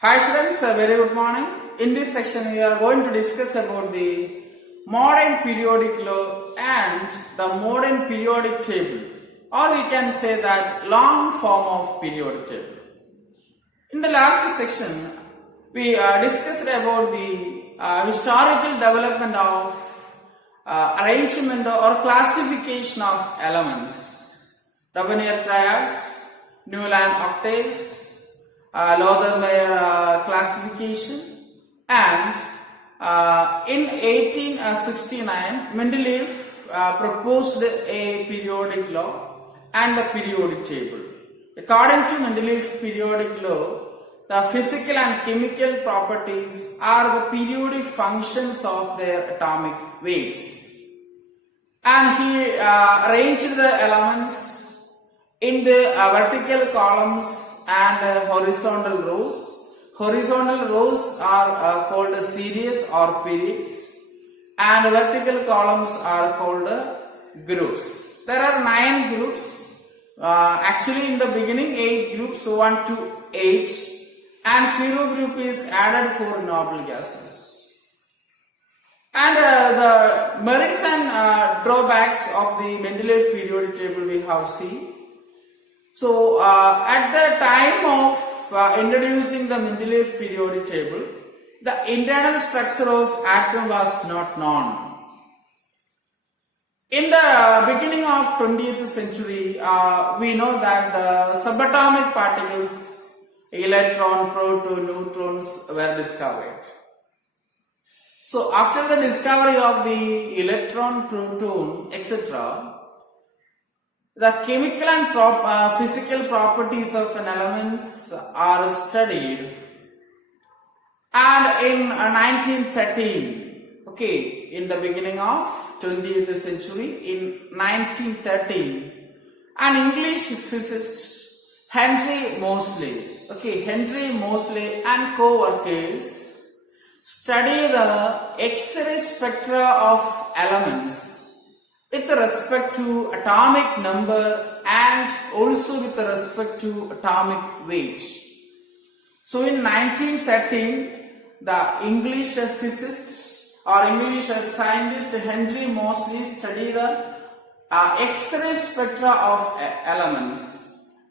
Hi students, a very good morning. In this section we are going to discuss about the modern periodic law and the modern periodic table, or we can say that long form of periodic table. In the last section we discussed about the historical development of arrangement or classification of elements, Ravenel triads, Newland octaves, Lothermeyer classification, and in 1869 Mendeley proposed a periodic law and a periodic table. According to Mendeley's periodic law, the physical and chemical properties are the periodic functions of their atomic weights, and he arranged the elements in the vertical columns and horizontal rows. Horizontal rows are called series or periods, and vertical columns are called groups. There are 9 groups. Actually, in the beginning, 8 groups, 1 to 8, and 0 group is added for noble gases. And the merits and drawbacks of the Mendeley periodic table we have seen. So, at the time of introducing the Mendeley periodic table, the internal structure of atom was not known. In the beginning of 20th century, we know that the subatomic particles, electron, proton, neutrons were discovered. So, after the discovery of the electron, proton, etc., the chemical and physical properties of an elements are studied, and in 1913, in the beginning of 20th century, in 1913, an English physicist, Henry Moseley and co-workers study the X-ray spectra of elements with respect to atomic number and also with respect to atomic weight. So in 1913, the English physicist or English scientist Henry Moseley studied the X-ray spectra of elements.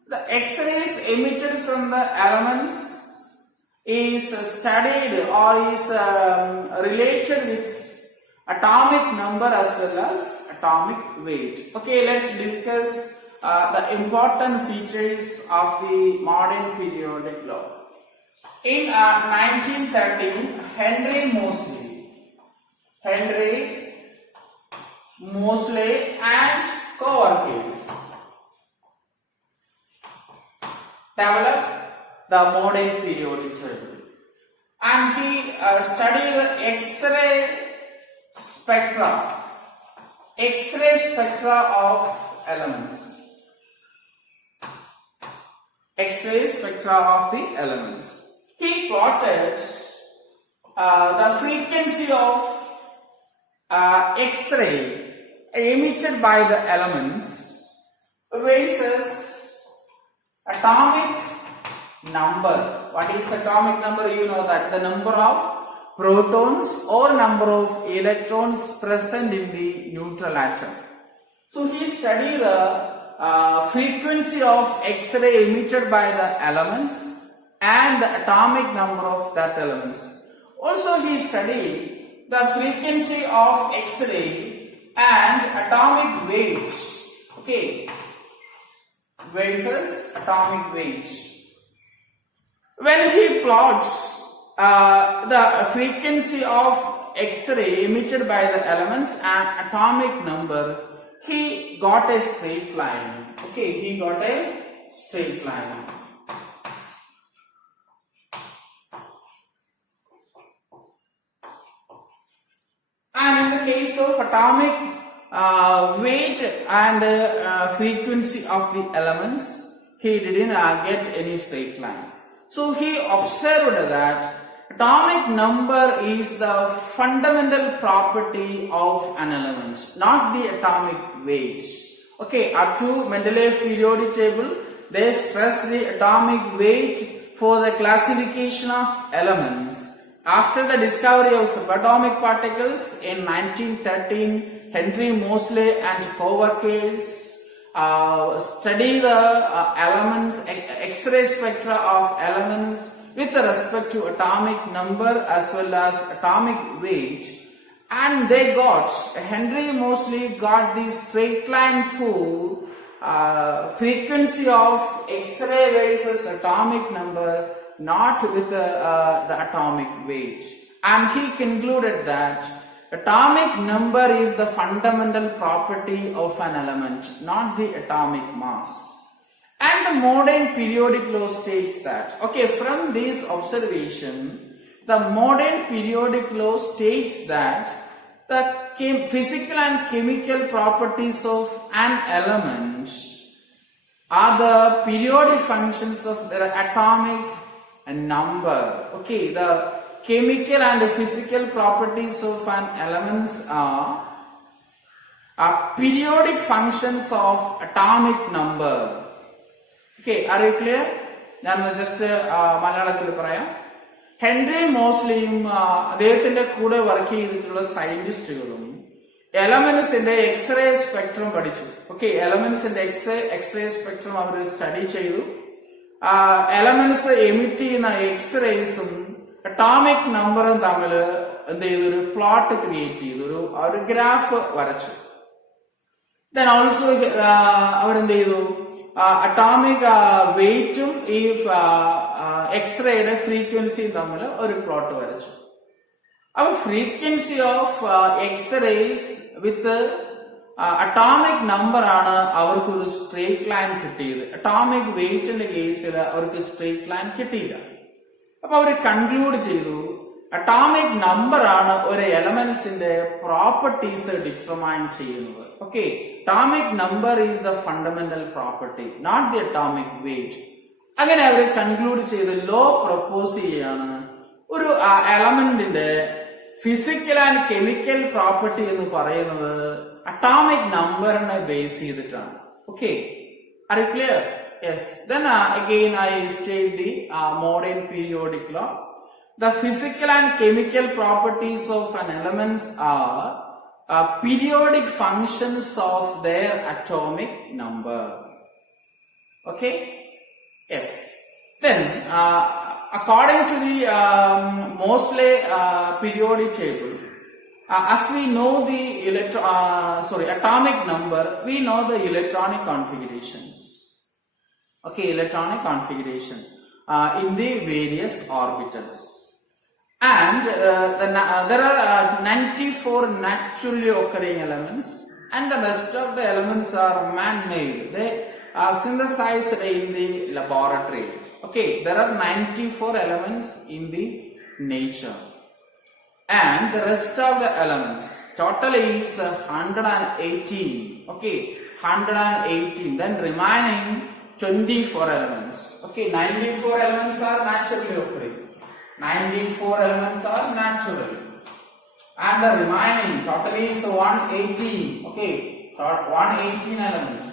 The X-rays emitted from the elements is studied or is related with atomic number as well as atomic weight. Let's discuss the important features of the modern periodic law. In 1913, Henry Moseley and co-workers developed the modern periodic table, and he studied the X-ray spectra of elements. X-ray spectra of the elements. He plotted the frequency of X-ray emitted by the elements versus atomic number. What is atomic number? You know that the number of protons or number of electrons present in the neutral atom. So he studied the frequency of X-ray emitted by the elements and the atomic number of that elements. Also he studied the frequency of X-ray and atomic weight, versus atomic weight. When he plots the frequency of X-ray emitted by the elements and atomic number, he got a straight line. And in the case of atomic weight and frequency of the elements, he didn't get any straight line. So he observed that atomic number is the fundamental property of an element, not the atomic weight. Up to Mendeley periodic table, they stress the atomic weight for the classification of elements. After the discovery of subatomic particles in 1913, Henry Moseley and co-workers study the elements, X-ray spectra of elements with respect to atomic number as well as atomic weight, and they got, Henry Moseley got the straight line for frequency of X-ray versus atomic number, not with the atomic weight, and he concluded that atomic number is the fundamental property of an element, not the atomic mass. And the modern periodic law states that, okay, from this observation, the modern periodic law states that the physical and chemical properties of an element are the periodic functions of their atomic number. Okay, the chemical and the physical properties of an elements are periodic functions of atomic number. Okay, are you clear? ഞാൻ just മലയാളത്തിൽ പറയാം. Henry മോസ്ലിയും അദ്ദേഹത്തിന്റെ കൂടെ work ചെയ്തിട്ടുള്ള സയന്റിസ്റ്റുകളും എലമെന്റ്സിന്റെ x-ray spectrum പഠിച്ചു. Okay, എലമെന്റ്സിന്റെ x-ray spectrum അവർ study ചെയ്തു. Elements emit ചെയ്യുന്ന എക്സ്റേസും atomic നമ്പറും തമ്മിൽ എന്ത് ചെയ്തു, ഒരു പ്ലോട്ട് ക്രിയേറ്റ് ചെയ്തു, ഒരു ഗ്രാഫ് വരച്ചു. ദെൻ ഓൾസോ അവരെന്ത് ചെയ്തു, അറ്റോമിക് വെയിറ്റും ഈ എക്സ്റേയുടെ ഫ്രീക്വൻസിയും തമ്മിൽ ഒരു പ്ലോട്ട് വരച്ചു. അപ്പൊ frequency of X rays with atomic number ആണ് അവർക്ക് ഒരു സ്ട്രേറ്റ് ലൈൻ കിട്ടിയത്. അറ്റോമിക് വെയിറ്റിന്റെ കേസിൽ അവർക്ക് സ്ട്രേറ്റ് ലൈൻ കിട്ടിയില്ല. അപ്പൊ അവർ കൺക്ലൂഡ് ചെയ്തു, അറ്റോമിക് നമ്പർ ആണ് ഒരു എലമെന്റ്സിന്റെ പ്രോപ്പർട്ടീസ് ഡിറ്റർമൈൻ ചെയ്യുന്നത്. Okay, atomic number is the fundamental property, not the atomic weight. അങ്ങനെ അവർ കൺക്ലൂഡ് ചെയ്ത് ലോ പ്രപ്പോസ് ചെയ്യാണ്, ഒരു എലമെന്റിന്റെ ഫിസിക്കൽ ആൻഡ് കെമിക്കൽ പ്രോപ്പർട്ടി എന്ന് പറയുന്നത് അറ്റോമിക് നമ്പറിനെ ബേസ് ചെയ്തിട്ടാണ്. Okay, are you clear? Yes. Then again I state the modern periodic law. The physical and chemical properties of an elements are periodic functions of their atomic number. Okay. Yes. Then according to the Moseley periodic table, as we know the atomic number, we know the electronic configurations. Okay, electronic configuration in the various orbitals, and there are 94 naturally occurring elements, and the rest of the elements are man-made. They are synthesized in the laboratory. Okay, there are 94 elements in the nature, and the rest of the elements total is 118. Okay, 118. Then remaining 24 elements. Okay, 94 elements are naturally occurring. 94 elements are natural. And the remaining total is 118. Okay, 118 elements.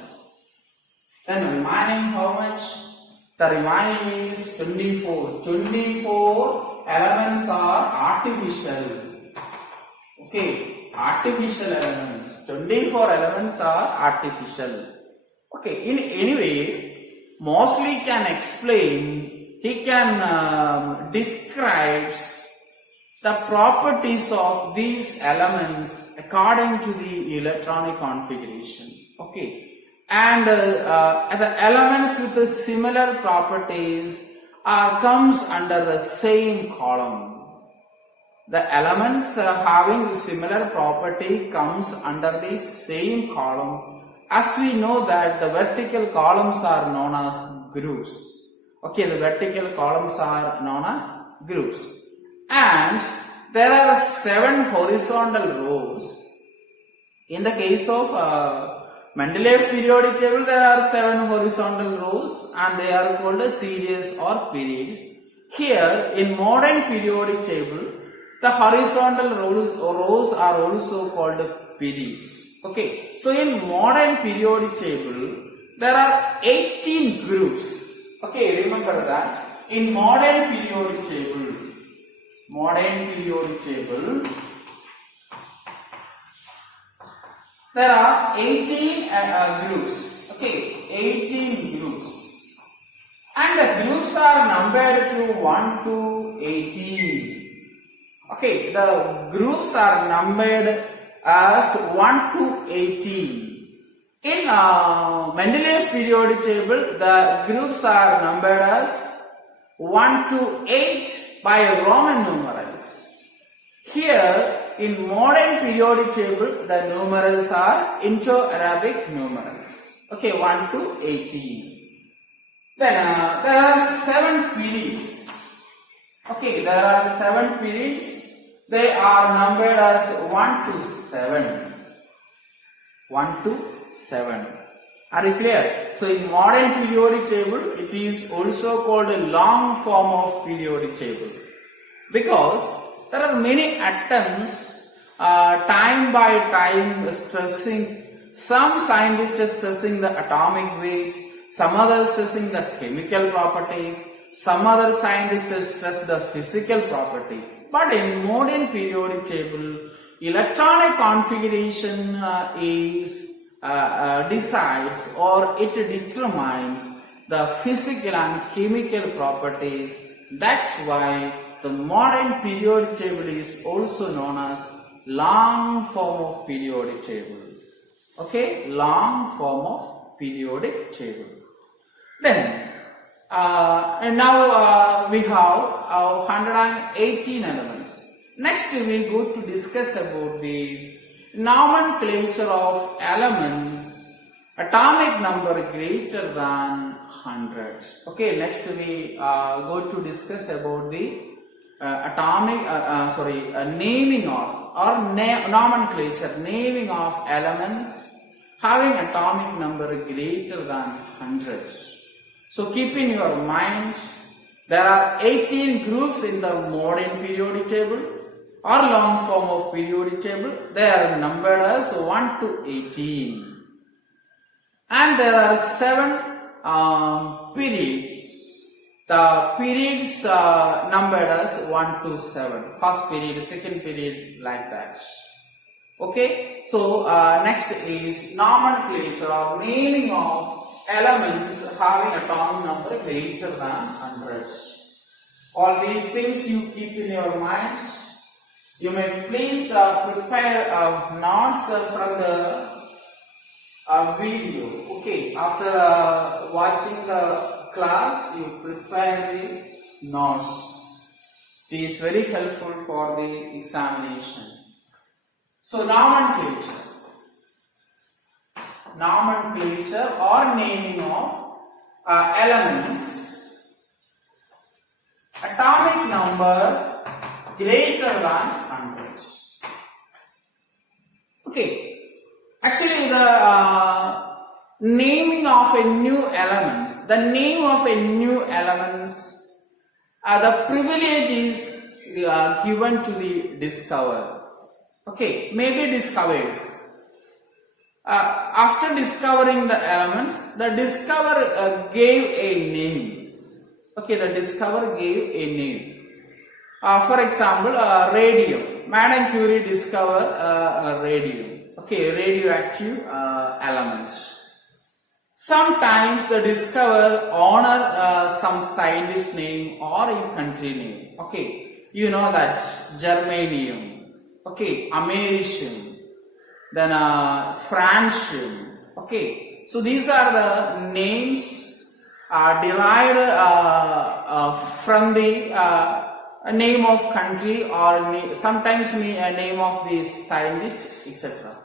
Then remaining how much? The remaining is 24. 24 elements are artificial. Okay, artificial elements. 24 elements are artificial. Okay, in any way, Moseley can explain, he can describe the properties of these elements according to the electronic configuration. Okay, and the elements with the similar properties comes under the same column. The elements having similar property comes under the same column. As we know that the vertical columns are known as groups. Okay, the vertical columns are known as groups. And there are 7 horizontal rows. In the case of Mendeley periodic table, there are 7 horizontal rows and they are called a series or periods. Here in modern periodic table, the horizontal rows are also called periods. Okay, so in modern periodic table, there are 18 groups. Okay, remember that. in modern periodic table, there are 18 groups. Okay, 18 groups. And the groups are numbered to 1 to 18. Okay, the groups are numbered as 1 to 18. In Mendeley periodic table, the groups are numbered as 1 to 8 by Roman numerals. Here, in modern periodic table, the numerals are Indo-Arabic numerals. Okay, 1 to 18. Then there are 7 periods. Okay, there are 7 periods. They are numbered as 1 to 7. 1 to 7. Are you clear? So in modern periodic table, it is also called a long form of periodic table, because there are many attempts time by time stressing, some scientists are stressing the atomic weight, some others stressing the chemical properties, some other scientists stress the physical property. But in modern periodic table, electronic configuration decides, or it determines the physical and chemical properties. That's why the modern periodic table is also known as long form of periodic table. Okay, long form of periodic table. Then and now we have 118 elements. Next we go to discuss about the nomenclature of elements, atomic number greater than 100. Okay, next we go to discuss about the naming of, or nomenclature, naming of elements having atomic number greater than 100. So keep in your mind, there are 18 groups in the modern periodic table or long form of periodic table. They are numbered as 1 to 18. And there are 7 periods. The periods numbered as 1 to 7. First period, second period, like that. Okay, so next is nomenclature or naming of elements having atomic number greater than 100. All these things you keep in your minds. You may please prepare notes from the video. Okay, after watching the class, you prepare the notes. It is very helpful for the examination. So nomenclature or naming of elements, atomic number greater than 100. Okay, actually the naming of a new elements, the name of a new elements, the privilege is given to the discoverer. Okay, maybe discoveries. After discovering the elements, the discoverer gave a name. Okay, the discoverer gave a name. For example, radium. Madame Curie discovered radium. Okay, radioactive elements. Sometimes the discoverer honor some scientist name or a country name. Okay, you know that germanium. Okay, americium. Then francium. Okay, so these are the names derived from the name of country, or sometimes name of the scientist, etc.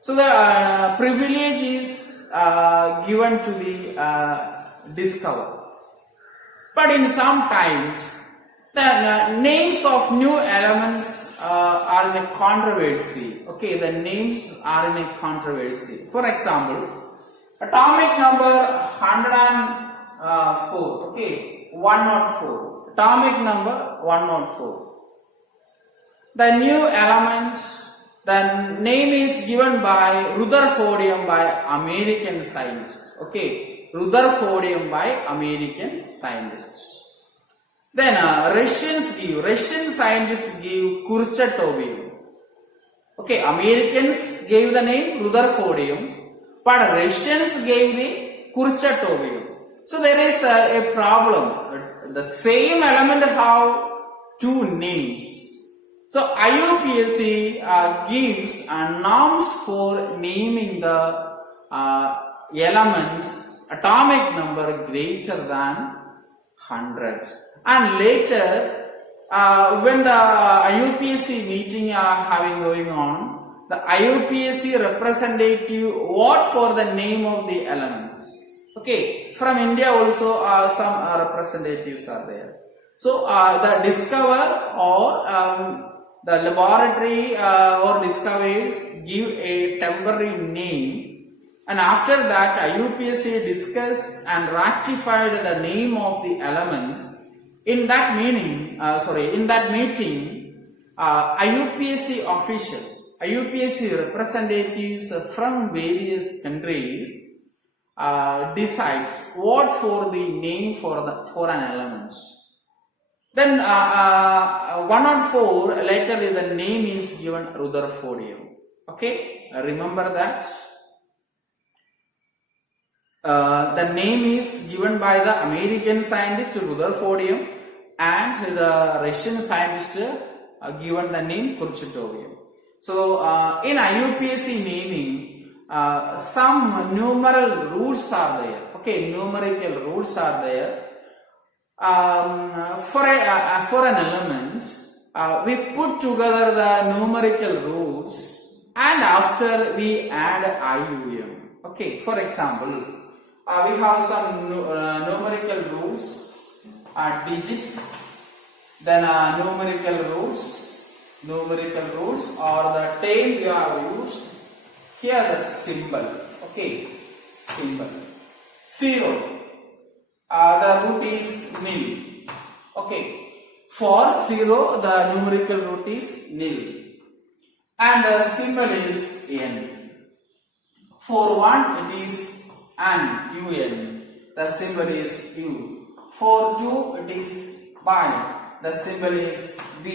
So the privilege is given to the discoverer. But in some times, the names of new elements are in a controversy. Okay, the names are in a controversy. For example, atomic number 104. Okay, 104. Atomic number 104. The new element, the name is given by Rutherfordium by American scientists. Okay, Rutherfordium by American scientists. Then Russian scientists give Kurchatovium. Okay, Americans gave the name Rutherfordium, but Russians gave the Kurchatovium. So there is a problem. The same element have two names. So IUPAC gives norms for naming the elements atomic number greater than 100. And later, when the IUPAC meeting are going on, the IUPAC representative vote for the name of the elements. Okay, from India also some representatives are there. So the discover or the laboratory or discoveries give a temporary name, and after that IUPAC discuss and ratified the name of the elements. In that meeting, IUPAC officials, IUPAC representatives from various countries decides what for the name for an element. Then 104 later the name is given Rutherfordium. Okay, remember that. The name is given by the American scientist Rutherfordium, and the Russian scientist given the name Kurchatovium. So in IUPAC naming, some numeral rules are there. Okay, numerical rules are there. For an element, we put together the numerical roots, and after we add IUM. Okay, for example, we have some numerical rules, digits, then numerical rules, or the term you have used. Here the symbol. Okay, symbol. 0. The root is nil. Okay, for 0 the numerical root is nil, and the symbol is n. For 1 it is an, un. The symbol is u. For 2 it is by. The symbol is b.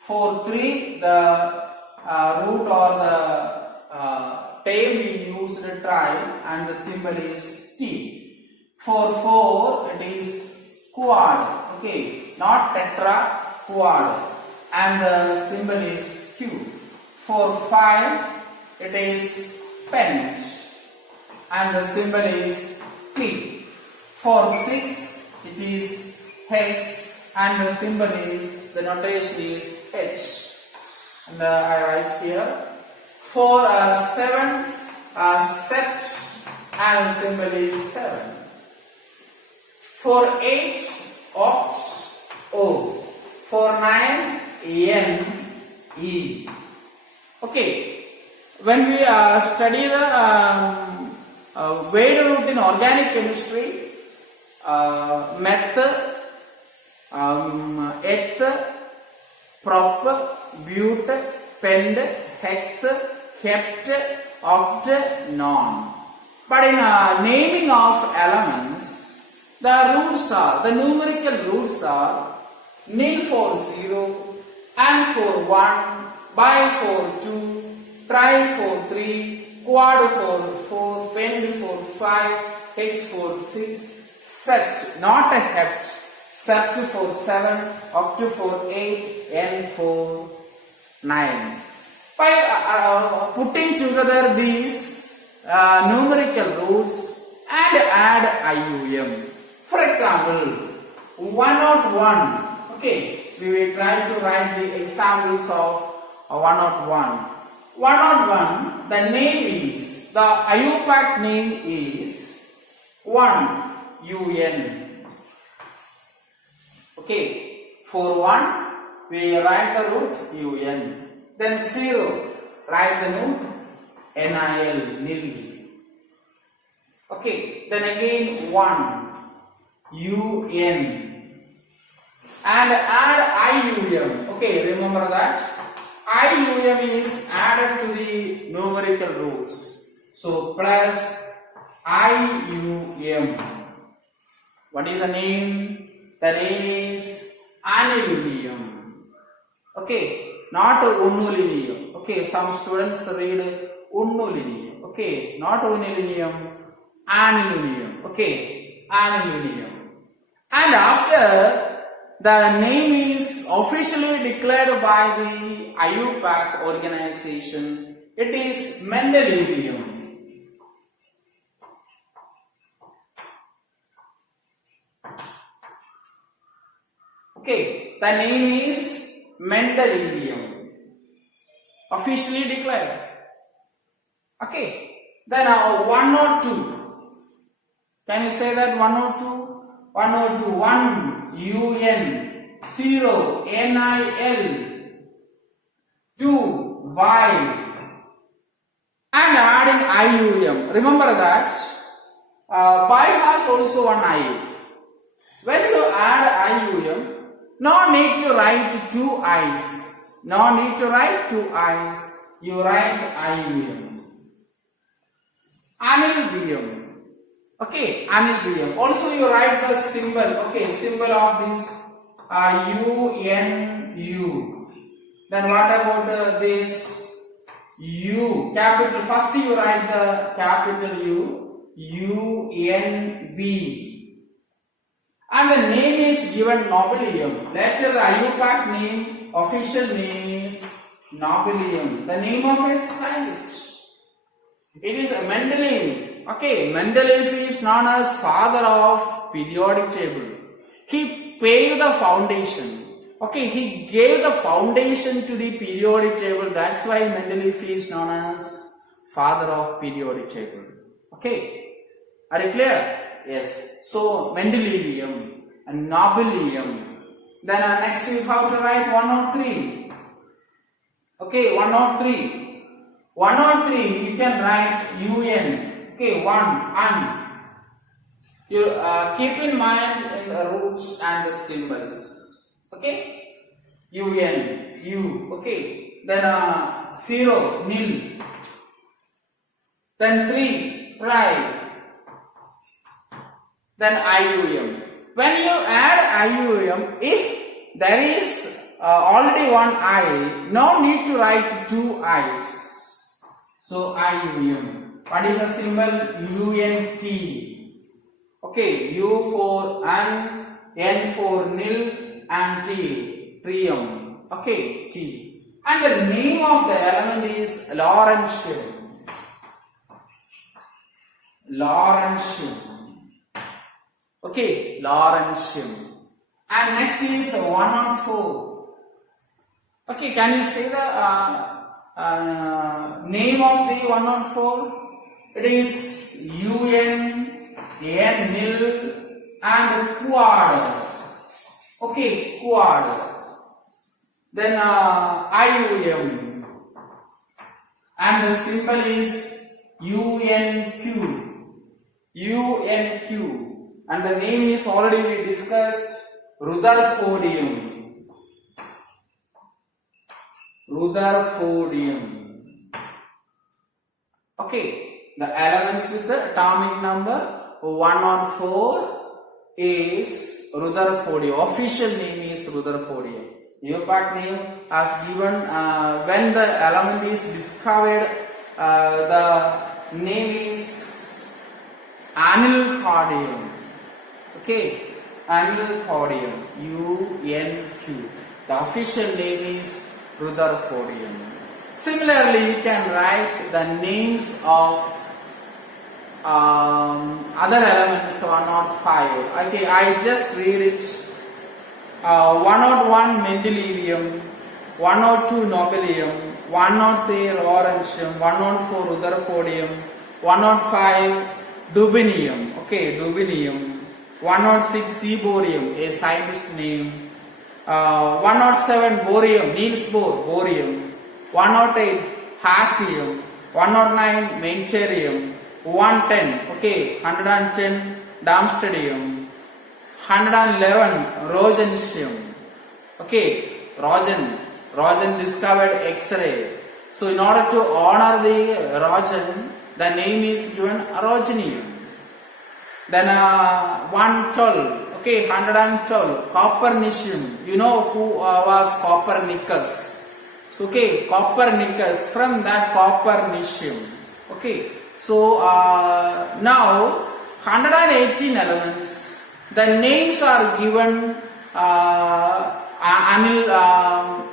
For 3 the root or the term we used try, and the symbol is t. For 4 it is quad. Okay, not tetra, quad, and the symbol is q. For 5 it is pent, and the symbol is p. For 6 it is hex, and the symbol is, the notation is h, and I write here. For 7 set, and the symbol is 7. For 8 oct, o. For 9 n, e. Okay, when we study the Wade root in organic chemistry, meth, eth, prop, but, pend, hex, hept, oct, non. But in naming of elements, the numerical roots are nil for 0, and for 1, by for 2, try for 3, quad for 4, pend for 5, hex for 6, sept, not a hept, sept for 7, oct for 8, n for 9. By putting together these numerical roots and add IUM. For example, 101. Okay, we will try to write the examples of 101. 101, the name is, the IUPAC name is 1 UN. Okay, for 1 we write the root UN. Then 0, write the root NIL, nil. Okay, then again 1 UN, and add IUM. Okay, remember that IUM is added to the numerical roots. So plus IUM. What is the name? The name is aniline. Okay, not unulinium. Okay, some students read unulinium. Okay, not unulinium, aniline. Okay, aniline. And after the name is officially declared by the IUPAC organization, it is Mendeley. Okay, the name is Mendeley, officially declared. Okay, then 102. Can you say that 102? 102, 1 UN, 0 NIL, 2 Y, and adding IUM. Remember that Y has also one I. When you add IUM, no need to write two I's. No need to write two I's. You write IUM. Aniline. Okay, aniline. Also you write the symbol. Okay, symbol of this UNU. Then what about this U? Capital. First you write the capital U. UNB. And the name is given Nobelium. Later the IUPAC name, official name is Nobelium. The name of a scientist. It is Mendeley. Okay, Mendeley is known as father of periodic table. He paved the foundation. Okay, he gave the foundation to the periodic table. That's why Mendeley is known as father of periodic table. Okay, are you clear? Yes. So Mendelium and Nobelium. Then next you have to write 103. Okay, 103. 103 you can write UN. Okay, 1 un. You keep in mind in the roots and the symbols. Okay, UN, U. Okay, then 0 nil. Then 3 try. Then IUM. When you add IUM, if there is already one I, no need to write two I's. So IUM. What is the symbol? UNT. Okay, U for un, N for nil, and T. Trium. Okay, T. And the name of the element is Laurentian. Laurentian. Okay, Laurentian. And next is 104. Okay, can you say the name of the 104? It is UN, N nil, and quad. Okay, quad. Then IUM. And the symbol is UNQ. UNQ. And the name is already we discussed, Rutherfordium. Rutherfordium. Okay, the elements with the atomic number 114 is Rutherfordium. Official name is Rutherfordium. IUPAC name has given when the element is discovered, the name is Anilcardium. Okay, Anilcardium, UNQ. The official name is Rutherfordium. Similarly, you can write the names of other elements 105. Okay, I just read it. 101 Mendelevium, 102 Nobelium, 103 Laurentium, 104 Rutherfordium, 105 Dubinium. Okay, Dubinium. 106 Seaborgium, a scientist name. 107 Bohrium, Niels Bohr, Bohrium. 108 Hassium. 109 Mencerium. 110, okay, 110 Darmstadtium. 111 Rogentium. Okay, Rogen discovered X-ray. So in order to honor the Rogen, the name is given Rogenium. Then 112, okay, 112, Copernicus. You know who was Copernicus? So, okay, Copernicus, from that Copernicus. Okay, so now 118 elements. The names are given anilinium,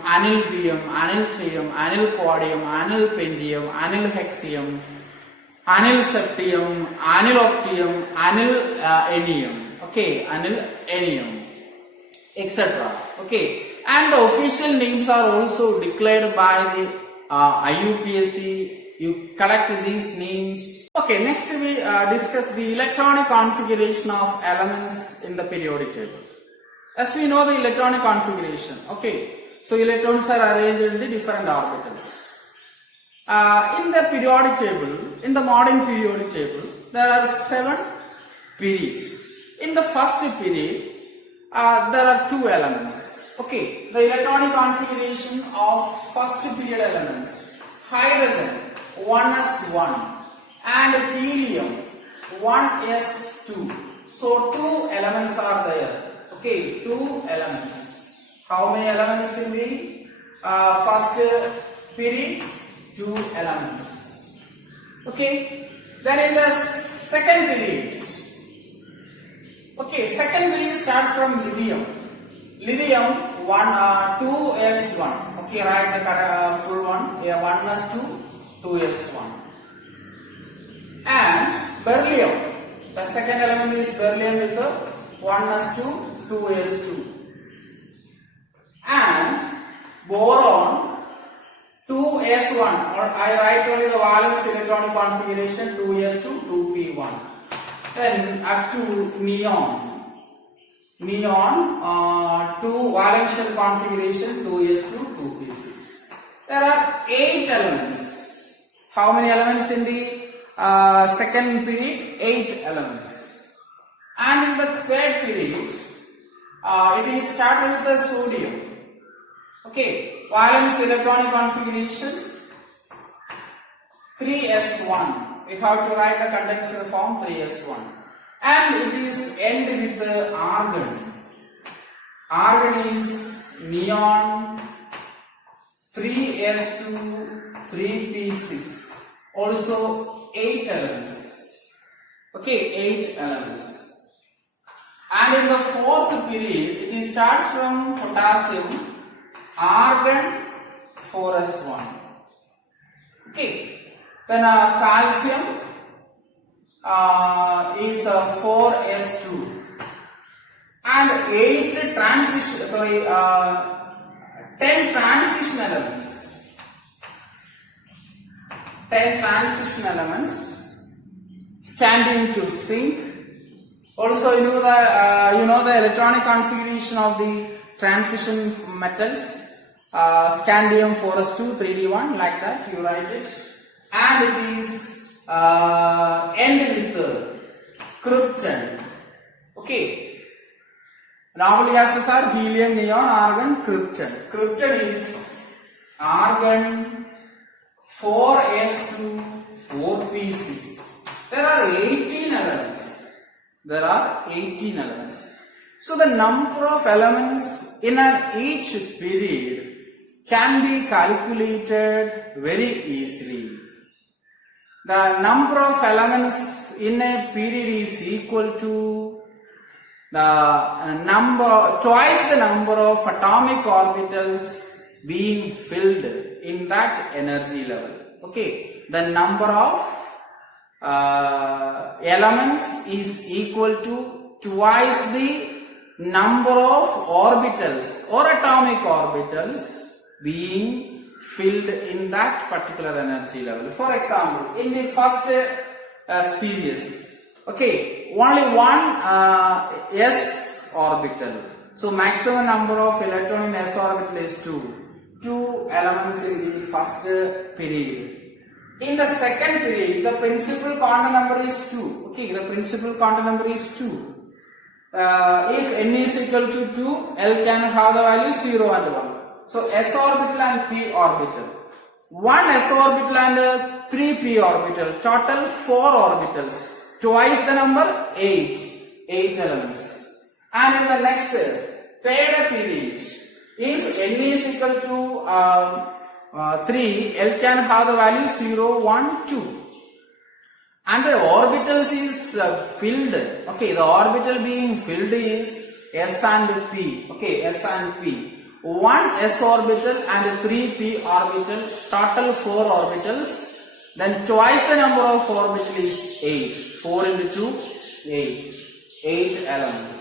anilbium, aniltrium, anilquadium, anilpendium, anilhexium, anilseptium, aniloctium, anilenium, okay, anilenium, etc. Okay, and the official names are also declared by the IUPAC. You collect these names. Okay, next we discuss the electronic configuration of elements in the periodic table. As we know the electronic configuration, okay, so electrons are arranged in the different orbitals. In the periodic table, in the modern periodic table, there are 7 periods. In the first period, there are 2 elements. Okay, the electronic configuration of first period elements: hydrogen 1s1 and helium 1s2. So 2 elements are there. Okay, 2 elements. How many elements in the first period? 2 elements. Okay, then in the second period, okay, second period start from lithium. Lithium 2s1. Okay, write the full one. Yeah, 1s2, 2s1. And beryllium. The second element is beryllium with 1s2, 2s2. And boron 2s1, or I write only the valence electronic configuration 2s2, 2p1. Then up to neon. Neon 2 valential configuration 2s2, 2p6. There are 8 elements. How many elements in the second period? 8 elements. And in the third period, it is started with the sodium. Okay, valence electronic configuration 3s1. We have to write the condenser form 3s1. And it is end with the argon. Argon is neon 3s2, 3p6. Also 8 elements. Okay, 8 elements. And in the fourth period, it starts from potassium, argon 4s1. Okay, then calcium is 4s2. And 10 transition elements. 10 transition elements scandium to zinc. Also, you know the electronic configuration of the transition metals. Scandium 4s2, 3d1, like that you write it. And it is end with krypton. Okay. Normal gases are helium, neon, argon, krypton. Krypton is argon 4s2, 4p6. There are 18 elements. There are 18 elements. So the number of elements in each period can be calculated very easily. The number of elements in a period is equal to the twice the number of atomic orbitals being filled in that energy level. Okay, the number of elements is equal to twice the number of orbitals or atomic orbitals being filled in that particular energy level. For example, in the first series, okay, only one s orbital. So maximum number of electron in s orbital is 2. 2 elements in the first period. In the second period, the principal quantum number is 2. Okay, the principal quantum number is 2. If n is equal to 2, L can have the value 0 and 1. So s orbital and p orbital. 1 s orbital and 3 p orbital. Total 4 orbitals. Twice the number 8. 8 elements. And in the next third period, if n is equal to 3, L can have the value 0, 1, 2. And the orbitals is filled. Okay, the orbital being filled is S and P. Okay, S and P. 1 s orbital and 3 p orbital. Total 4 orbitals. Then twice the number of orbitals is 8. 4 into 2, 8. 8 elements.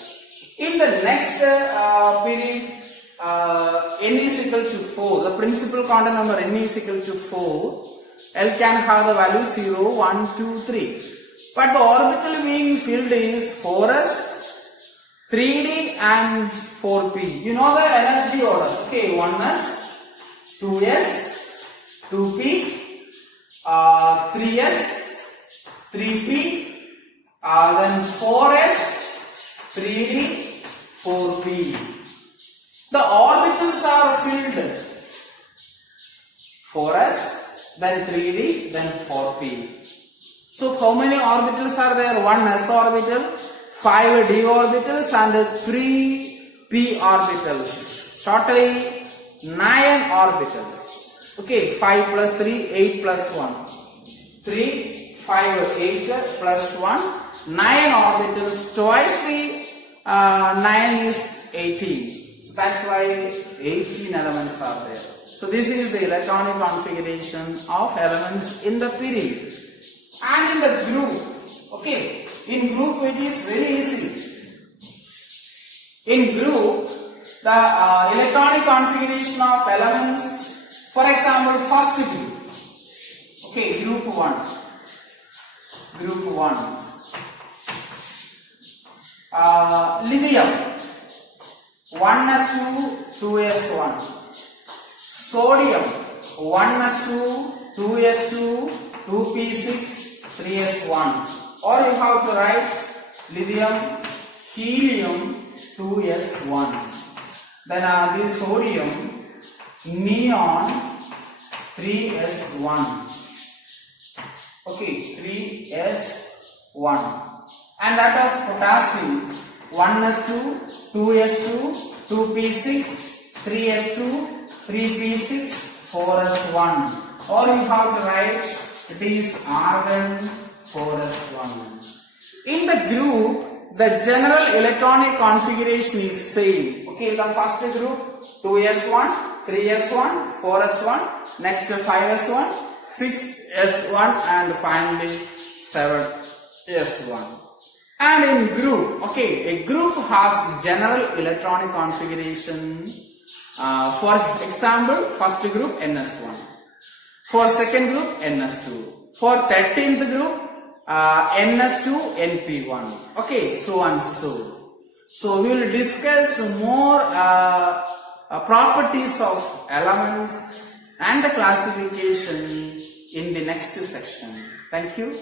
In the next period, n is equal to 4. The principal quantum number n is equal to 4. L can have the value 0, 1, 2, 3. But the orbital being filled is 4s, 3d and 4p. You know the energy order. Okay, 1s, 2s, 2p, 3s, 3p, then 4s, 3d, 4p. The orbitals are filled 4s, then 3d, then 4p. So how many orbitals are there? 1 s orbital, 5 d orbitals and 3 p orbitals. Totally 9 orbitals. Okay, 5 plus 3, 8 plus 1. 3, 5, 8 plus 1, 9 orbitals. Twice the 9 is 18. So that's why 18 elements are there. So this is the electronic configuration of elements in the period. And in the group, okay, in group it is very easy. In group, the electronic configuration of elements, for example, first group, okay, group 1, lithium, 1s2, 2s1. Sodium 1s2, 2s2, 2p6, 3s1. Or you have to write lithium, helium, 2s1. Then this sodium, neon, 3s1. Okay, 3s1. And that of potassium, 1s2, 2s2, 2p6, 3s2, 3p6, 4s1. Or you have to write it is argon, 4s1. In the group, the general electronic configuration is same. Okay, the first group 2s1, 3s1, 4s1, next 5s1, 6s1 and finally 7s1. And in group, okay, a group has general electronic configuration. For example, first group ns1. For second group ns2. For 13th group ns2 np1. Okay, so and so. So we will discuss more properties of elements and the classification in the next section. Thank you.